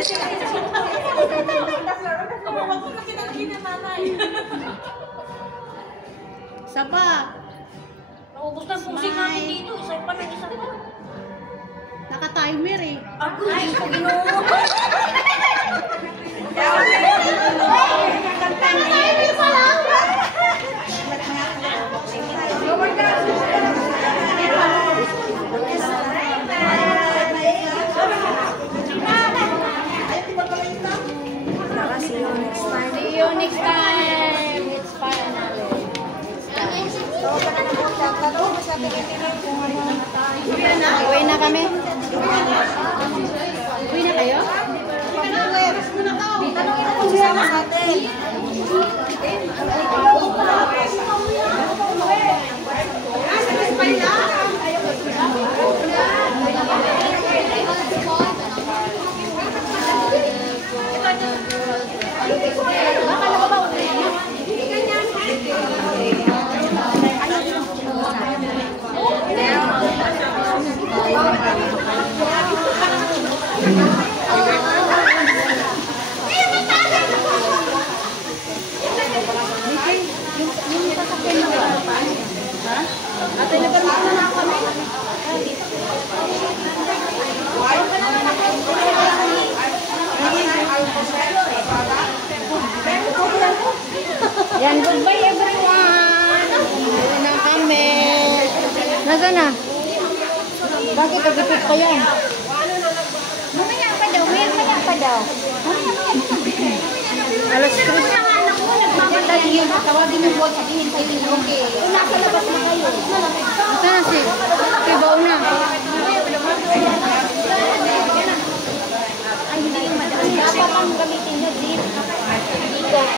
Wag ko na kinagin na nanay. Isa pa. Naubos na ang pusing namin dito. Isa pa ng isa pa. Naka-timer eh. Ako, hindi ko ginoo. Naka-timer pa lang. See you next time. It's finally. Uwi na kami. Uwi na kayo? Tanongin na kung siya sa atin. Yan, goodbye everyone! Uwi na kami. Nasaan na? Bakit kagipit pa yan? Mamaya pa daw, Alas 3. Tawagin yung boss, sabihin kayo, okay. Nasa labas na kayo. Nasaan na si?